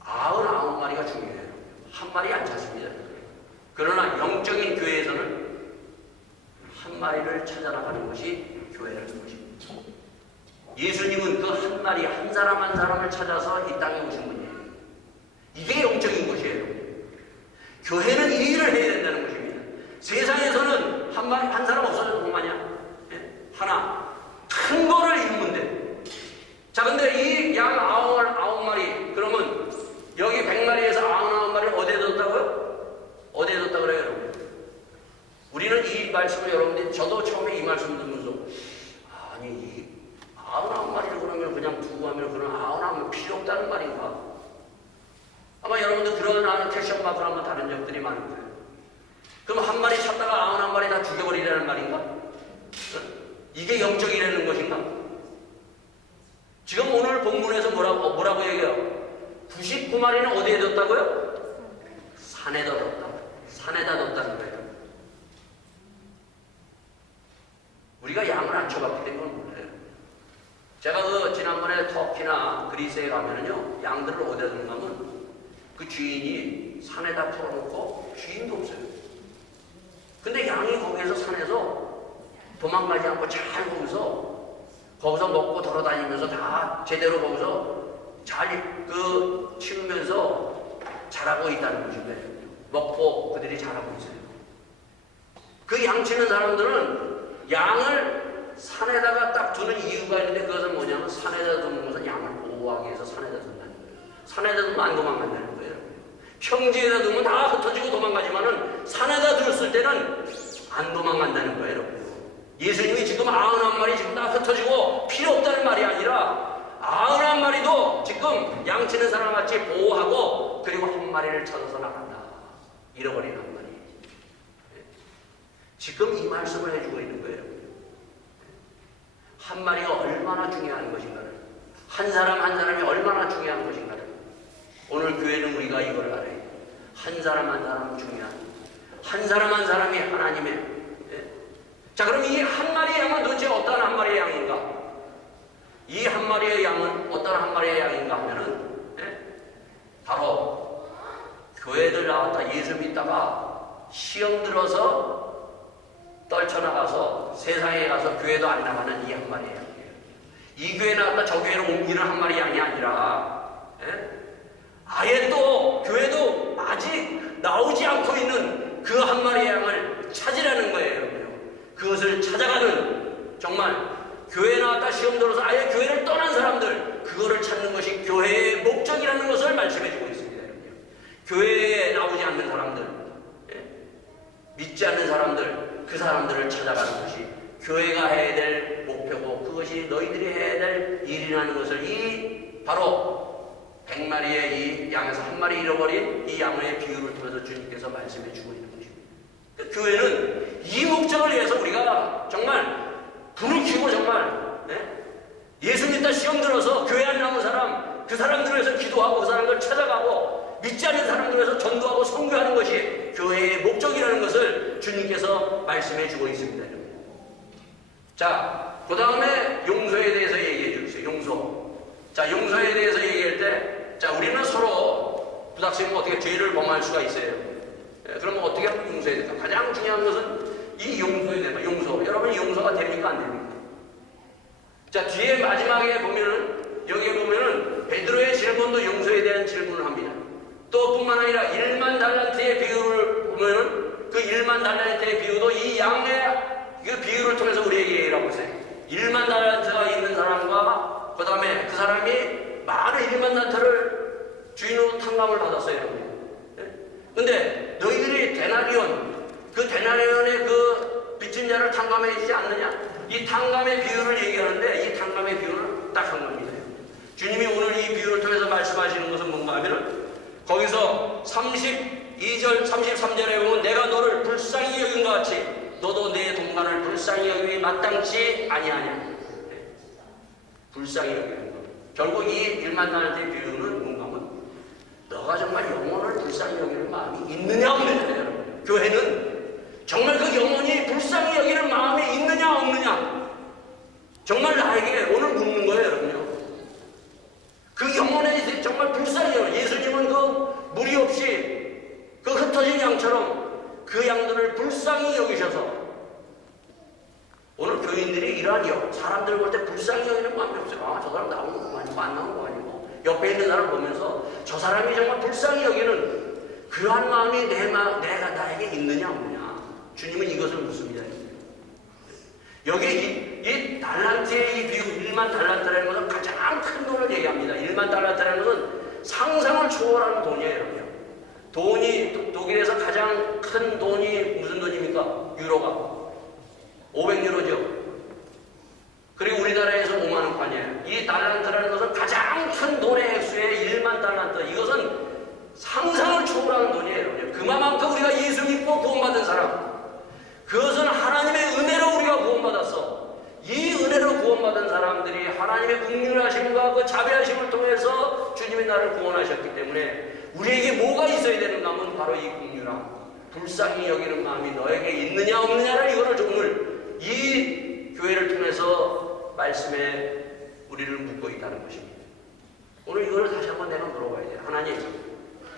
99마리가 중요해요. 한 마리 안 찾습니다. 그러나 영적인 교회에서는 한 마리를 찾아나가는 것이 교회라는 것입니다. 예수님은 그 한 마리, 한 사람 한 사람을 찾아서 이 땅에 오신 분이에요. 이게 영적인 것이에요. 교회는 이 일을 해야 된다는 것입니다. 세상에서는 한 사람 없어져도 그만이야. 하나, 큰 거를 이루면 돼. 자, 근데 이 양 99마리, 그러면 여기 100마리에서 99마리를 어디에 뒀다고요? 어디에 뒀다 그래요, 여러분? 우리는 이 말씀을 여러분들이, 저도 처음에 이 말씀 듣면서, 아니, 이 99마리를 그러면 그냥 두고 하면 그런 99마리 필요 없다는 말인가? 아마 여러분들 그런 캐션 마크를 한번 다른 적들이 많을 거예요. 그럼 한 마리 찾다가 99마리 다 죽여버리라는 말인가? 이게 영적이라는 것인가? 지금 오늘 본문에서 뭐라고 얘기해요? 99마리는 어디에 뒀다고요? 산에다 뒀다. 산에다 뒀다는 거예요. 우리가 양을 안 쳐봤기 때문에 몰라요. 제가 지난번에 터키나 그리스에 가면은요, 양들을 어디다 두는가 하면 그 주인이 산에다 풀어놓고 주인도 없어요. 근데 양이 거기에서 산에서 도망가지 않고 잘 거기서 먹고 돌아다니면서 다 제대로 거기서 잘 치우면서 자라고 있다는 것입니다. 먹고 그들이 자라고 있어요. 그 양치는 사람들은 양을 산에다가 딱 두는 이유가 있는데 그것은 뭐냐면 산에다 두는 것은 양을 보호하기 위해서 산에다 둔다는 거예요. 산에다 두면 안 도망간다는 거예요. 평지에다 두면 다 흩어지고 도망가지만은 산에다 뒀을 때는 안 도망간다는 거예요. 예수님이 지금 99마리 지금 다 흩어지고 필요 없다는 말이 아니라 99마리도 지금 양치는 사람같이 보호하고 그리고 한 마리를 찾아서 나간다. 잃어버린 한 마리. 지금 이 말씀을 해주고 있는 거예요. 한 마리가 얼마나 중요한 것인가를, 한 사람 한 사람이 얼마나 중요한 것인가를 오늘 교회는 우리가 이걸 알아야 해요. 한 사람 한 사람 중요한, 한 사람 한 사람이 하나님의. 자, 그럼 이 한 마리의 양은 도대체 어떤 한 마리의 양인가? 이 한 마리의 양은 어떤 한 마리의 양인가 하면은 바로 교회들 나왔다 예수 믿다가 시험 들어서 떨쳐나가서 세상에 가서 교회도 안 나가는 이 한 마리의 양이에요. 이 교회 나왔다 저 교회로 옮기는 한 마리의 양이 아니라 아예 또 교회도 아직 나오지 않고 있는 그 한 마리의 양을 찾으라는 거예요. 그것을 찾아가는, 정말 교회 나왔다 시험 들어서 아예 교회를 떠난 사람들, 그거를 찾는 것이 교회의 목적이라는 것을 말씀해주고 있습니다. 교회에 나오지 않는 사람들, 믿지 않는 사람들, 그 사람들을 찾아가는 것이 교회가 해야 될 목표고 그것이 너희들이 해야 될 일이라는 것을 바로 100마리의 이 양에서 한 마리 잃어버린 이 양의 비유를 통해서 주님께서 말씀해주고 있는 것입니다. 교회는 이 목적을 위해서 우리가 정말 불을 켜고 정말 예수 믿다 시험 들어서 교회 안 나온 사람, 그 사람들을 위해서 기도하고 그 사람들을 찾아가고 믿지 않는 사람들을 위해서 전도하고 선교하는 것이 교회의 목적이라는 것을 주님께서 말씀해 주고 있습니다. 자, 그 다음에 용서에 대해서 얘기해 주세요. 용서. 자, 용서에 대해서 얘기할 때, 자, 우리는 서로 부닥치면 어떻게 죄를 범할 수가 있어요. 그러면 어떻게 하면 용서해야 될까? 가장 중요한 것은 이 용서에 대한 용서. 여러분 용서가 됩니까? 안 됩니까? 자, 뒤에 마지막에 보면은, 여기에 보면은 베드로의 질문도 용서에 대한 질문을 합니다. 또 뿐만 아니라 1만 달란트의 비유를 보면은 그 1만 달란트의 비유도 이 양의 그 비유를 통해서 우리에게 얘기하고 있어요. 1만 달란트가 있는 사람과 그 다음에 그 사람이 많은 1만 달란트를 주인으로 탕감을 받았어요. 근데 너희들이 데나리온, 그 데나리온의 그 빚진 자를 탕감해주지 않느냐? 이 탕감의 비유를 얘기하는데 이 탕감의 비유는 딱 한 겁니다. 주님이 오늘 이 비유를 통해서 말씀하시는 것은 뭔가 하면은 거기서 32절, 33절에 보면 내가 너를 불쌍히 여긴 것 같이 너도 내 동반을 불쌍히 여기기 마땅치 아니하냐. 불쌍히 여기는 것. 결국 이 1만 달란트의 비유는 뭔가 하면 너가 정말 영혼을 불쌍히 여기는 마음이 있느냐 없느냐. 교회는 정말 그 영혼이 불쌍히 여기는 마음이 있느냐 없느냐. 정말 나에게 오늘 묻는 거예요, 여러분요. 그 영혼에 정말 불쌍히 여기는, 예수님은 그 무리 없이 그 흩어진 양처럼 그 양들을 불쌍히 여기셔서 오늘 교인들이 이러한 사람들 볼 때 불쌍히 여기는 마음이 없어요. 아, 저 사람 나오는 거 아니고 안 나오는 거 아니고 옆에 있는 사람 보면서 저 사람이 정말 불쌍히 여기는 그러한 마음이 내가 나에게 있느냐 없느냐. 주님은 이것을 묻습니다. 여기 이 달란트의 이 비유 1만 달란트라는 것은 가장 큰 돈을 얘기합니다. 1만 달란트라는 것은 상상을 초월하는 돈이에요. 여러분. 돈이 독일에서 가장 큰 돈이 무슨 돈입니까? 유로가 500유로죠. 그리고 우리나라에서 5만 원판이에요. 이 달란트라는 것은 가장 큰 돈의 액수의 1만 달란트. 이것은 상상을 초월하는 돈이에요. 그만큼 우리가 예수 믿고 구원받은 사람, 그것은 하나님의 은혜로 우리가 구원받았어. 이 은혜로 구원받은 사람들이 하나님의 긍휼하심과 그 자비하심을 통해서 주님이 나를 구원하셨기 때문에 우리에게 뭐가 있어야 되는가 하면 바로 이 긍휼함, 불쌍히 여기는 마음이 너에게 있느냐 없느냐를 이거를 오늘 이 교회를 통해서 말씀에 우리를 묻고 있다는 것입니다. 오늘 이걸 다시 한번 내가 물어봐야 돼요. 하나님,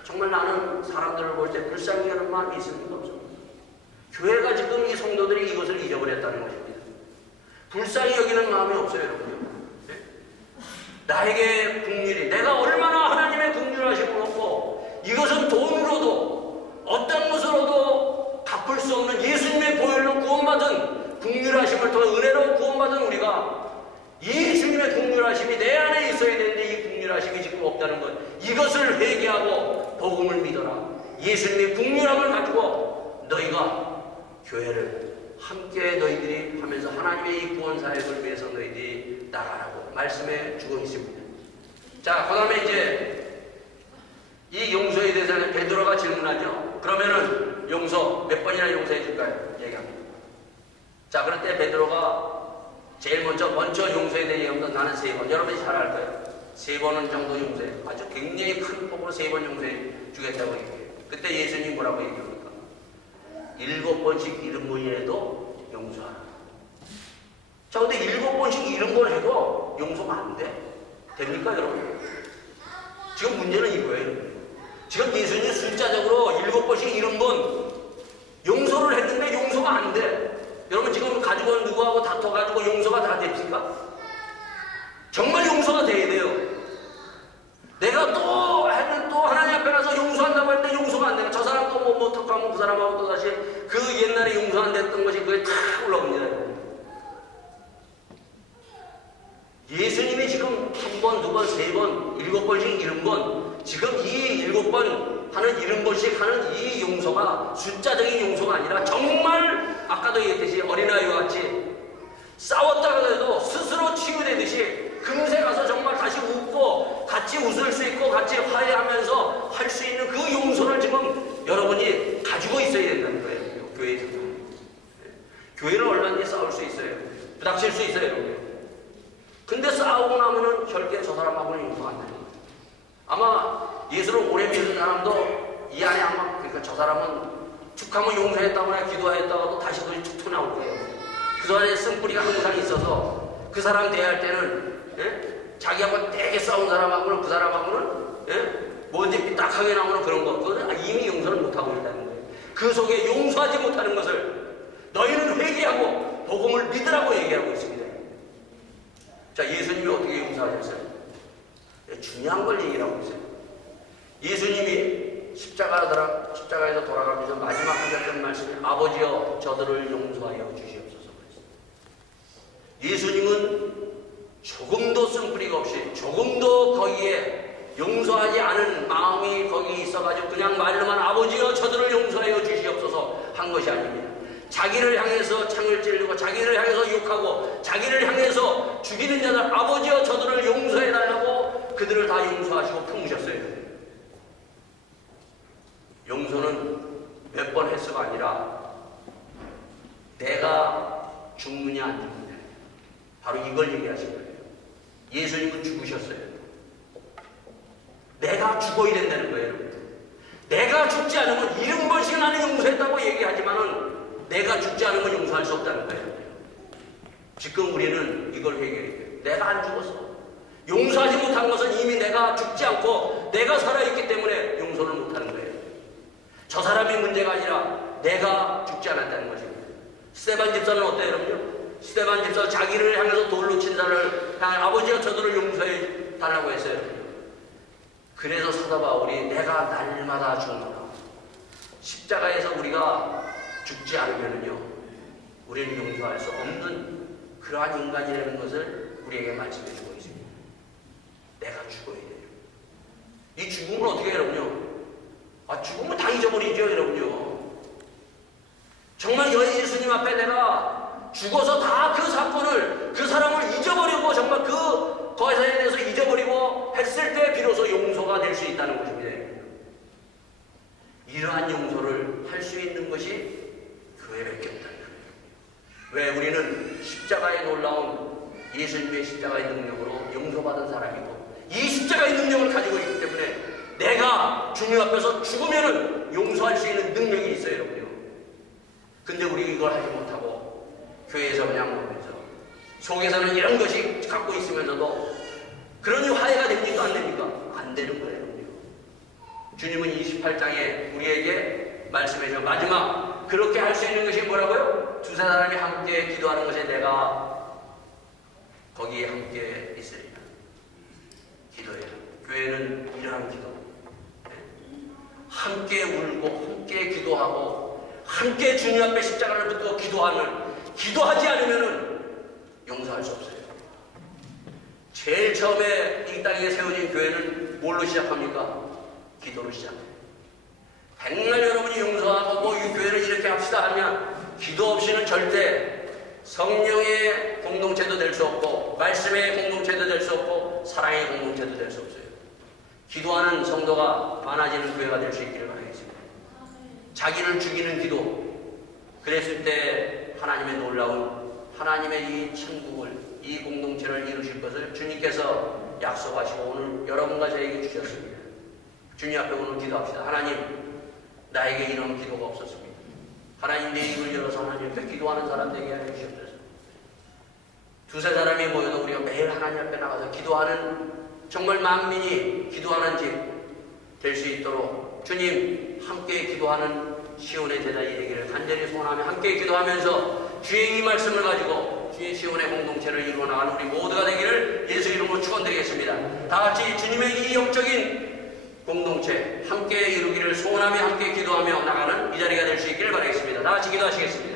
정말 나는 사람들을 볼 때 불쌍히 여기는 마음이 있습니까 없습니까? 교회가 지금 이 성도들이 이것을 잊어버렸다는 것입니다. 불쌍히 여기는 마음이 없어요, 여러분요. 네? 나에게 긍휼이, 내가 얼마나 하나님의 긍휼하심을 얻고 이것은 돈으로도 어떤 것으로도 갚을 수 없는 예수님의 보혈로 구원받은 긍휼하심을 통해 은혜로 구원받은 우리가 이 주님의 긍휼하심이 내 안에 있어야 되는데 이 긍휼하심이 지금 없다는 것, 이것을 회개하고 복음을 믿어라. 예수님의 긍휼함을 가지고 너희가 교회를 함께 너희들이 하면서 하나님의 이 구원 사역을 위해서 너희들이 나가라고 말씀해 주고 있습니다. 자, 그 다음에 이제 이 용서에 대해서는 베드로가 질문하죠. 그러면은 용서 몇 번이나 용서해 줄까요? 얘기합니다. 자, 그럴 때 베드로가 제일 먼저 용서에 대해 얘기하면 나는 3번. 여러분이 잘 알 거예요. 3번은 정도 용서해. 아주 굉장히 큰 폭으로 3번 용서해 주겠다고 얘기해요. 그때 예수님 뭐라고 얘기합니까? 7번씩 잃은 분이라도 용서하라. 자, 근데 7번씩 잃은 걸 해도 용서가 안 돼. 됩니까, 여러분? 지금 문제는 이거예요. 지금 예수님 숫자적으로 7번씩 잃은 분 용서를 했는데 용서가 안 돼. 여러분 지금 가지고 누구하고 다퉈가지고 용서가 다 됩니까? 정말 용서가 돼야 돼요. 내가 또 하나님 앞에 가서 용서한다고 했는데 용서가 안 되면 저 사람 또 뭐 턱하면 그 사람하고 또 다시 그 옛날에 용서 안 됐던 것이 그게 탁 올라옵니다. 예수님이 지금 1번, 2번, 3번, 7번씩 잃은 건 지금 이 7번 하는 70번씩 하는 이 용서가 숫자적인 용서가 아니라 정말 아까도 얘기했듯이 어린아이와 같이 싸웠다고 해도 스스로 치유되듯이 금세 가서 정말 다시 웃고 같이 웃을 수 있고 같이 화해하면서 할 수 있는 그 용서를 지금 여러분이 가지고 있어야 된다는 거예요. 교회에서. 교회는 얼마든지 싸울 수 있어요. 부닥칠 수 있어요. 근데 싸우고 나면은 결국에 저 사람하고는 용서가 안 되는 거예요. 아마 예수를 오래 믿는 사람도 이 안에 아마 그러니까 저 사람은 축하면 용서했다거나 기도했다가도 다시 그것이 툭 나올 거예요. 그 안에 쓴뿌리가 항상 있어서 그 사람 대할 때는 자기하고 되게 싸운 사람하고는 그 사람하고는 먼지 삐딱하게 나오는 그런 것, 그거는 이미 용서를 못하고 있다는 거예요. 그 속에 용서하지 못하는 것을 너희는 회개하고 복음을 믿으라고 얘기하고 있습니다. 자, 예수님이 어떻게 용서하셨어요? 중요한 걸 얘기를 하고 있어요. 예수님이 십자가에서 돌아가면서 마지막 하셨던 말씀이 아버지여 저들을 용서하여 주시옵소서 그랬어요. 예수님은 조금도 쓴뿌리가 없이, 조금도 거기에 용서하지 않은 마음이 거기 있어가지고 그냥 말로만 아버지여 저들을 용서하여 주시옵소서 한 것이 아닙니다. 자기를 향해서 창을 찌르고 자기를 향해서 욕하고 자기를 향해서 죽이는 자들 아버지여 저들을 용서해달라고 그들을 다 용서하시고 품으셨어요. 용서는 몇 번 횟수가 아니라 내가 죽느냐 안 죽느냐, 바로 이걸 얘기하신 거예요. 예수님은 죽으셨어요. 내가 죽어야 된다는 거예요. 내가 죽지 않으면 70번씩 나는 용서했다고 얘기하지만은 내가 죽지 않으면 용서할 수 없다는 거예요. 지금 우리는 이걸 회개해요. 내가 안 죽었어. 용서하지 못한 것은 이미 내가 죽지 않고 내가 살아있기 때문에 용서를 못하는 거예요. 저 사람이 문제가 아니라 내가 죽지 않았다는 것입니다. 스데반 집사는 어때요, 여러분요? 스데반 집사 자기를 향해서 돌로 친 자를 향해 아버지가 저들을 용서해 달라고 했어요. 그래서 사도 바울이 내가 날마다 죽노라. 십자가에서 우리가 죽지 않으면요, 우리는 용서할 수 없는 그러한 인간이라는 것을 우리에게 말씀해 주고 있습니다. 내가 죽어야 돼요. 이 죽음을 어떻게 해요, 여러분요? 죽음을 다 잊어버리죠, 여러분요. 정말 예수님 앞에 내가 죽어서 다 그 사건을, 그 사람을 잊어버리고 정말 그 거사에 대해서 잊어버리고 했을 때 비로소 용서가 될 수 있다는 것입니다. 이러한 용서를 할 수 있는 것이 교회밖에 없다는 거예요. 왜? 우리는 십자가에 놀라운 예수님의 십자가의 능력으로 용서받은 사람이고 이 십자가의 능력을 가지고 있기 때문에 내가 주님 앞에서 죽으면은 용서할 수 있는 능력이 있어요, 여러분요. 근데 우리 이걸 하지 못하고 교회에서 그냥 보면서 속에서는 이런 것이 갖고 있으면서도 그러니 화해가 됩니까? 안 됩니까? 안 되는 거예요, 여러분요. 주님은 28장에 우리에게 말씀해 줘. 마지막 그렇게 할 수 있는 것이 뭐라고요? 두세 사람이 함께 기도하는 것에 내가 거기에 함께 있으리라. 기도해요. 교회는 이러한 기도. 함께 울고 함께 기도하고 함께 주님 앞에 십자가를 붙들고 기도하지 않으면 용서할 수 없어요. 제일 처음에 이 땅에 세워진 교회는 뭘로 시작합니까? 기도로 시작해요. 백날 여러분이 용서하고 이 교회를 이렇게 합시다 하면 기도 없이는 절대 성령의 공동체도 될 수 없고 말씀의 공동체도 될 수 없고 사랑의 공동체도 될 수 없어요. 기도하는 성도가 많아지는 교회가 될 수 있기를 바라겠습니다. 자기를 죽이는 기도, 그랬을 때 하나님의 놀라운 하나님의 이 천국을, 이 공동체를 이루실 것을 주님께서 약속하시고 오늘 여러분과 저에게 주셨습니다. 주님 앞에 오늘 기도합시다. 하나님, 나에게 이런 기도가 없었습니다. 하나님, 내 입을 열어서 하나님 앞에 기도하는 사람 되게 하여 주시옵소서. 두세 사람이 모여도 우리가 매일 하나님 앞에 나가서 기도하는, 정말 만민이 기도하는 집 될 수 있도록 주님 함께 기도하는 시온의 제자이 되기를 간절히 소원하며 함께 기도하면서 주의 이 말씀을 가지고 주의 시온의 공동체를 이루어 나가는 우리 모두가 되기를 예수 이름으로 축원드리겠습니다. 다 같이 주님의 이 영적인 공동체 함께 이루기를 소원하며 함께 기도하며 나가는 이 자리가 될 수 있기를 바라겠습니다. 다 같이 기도하시겠습니다.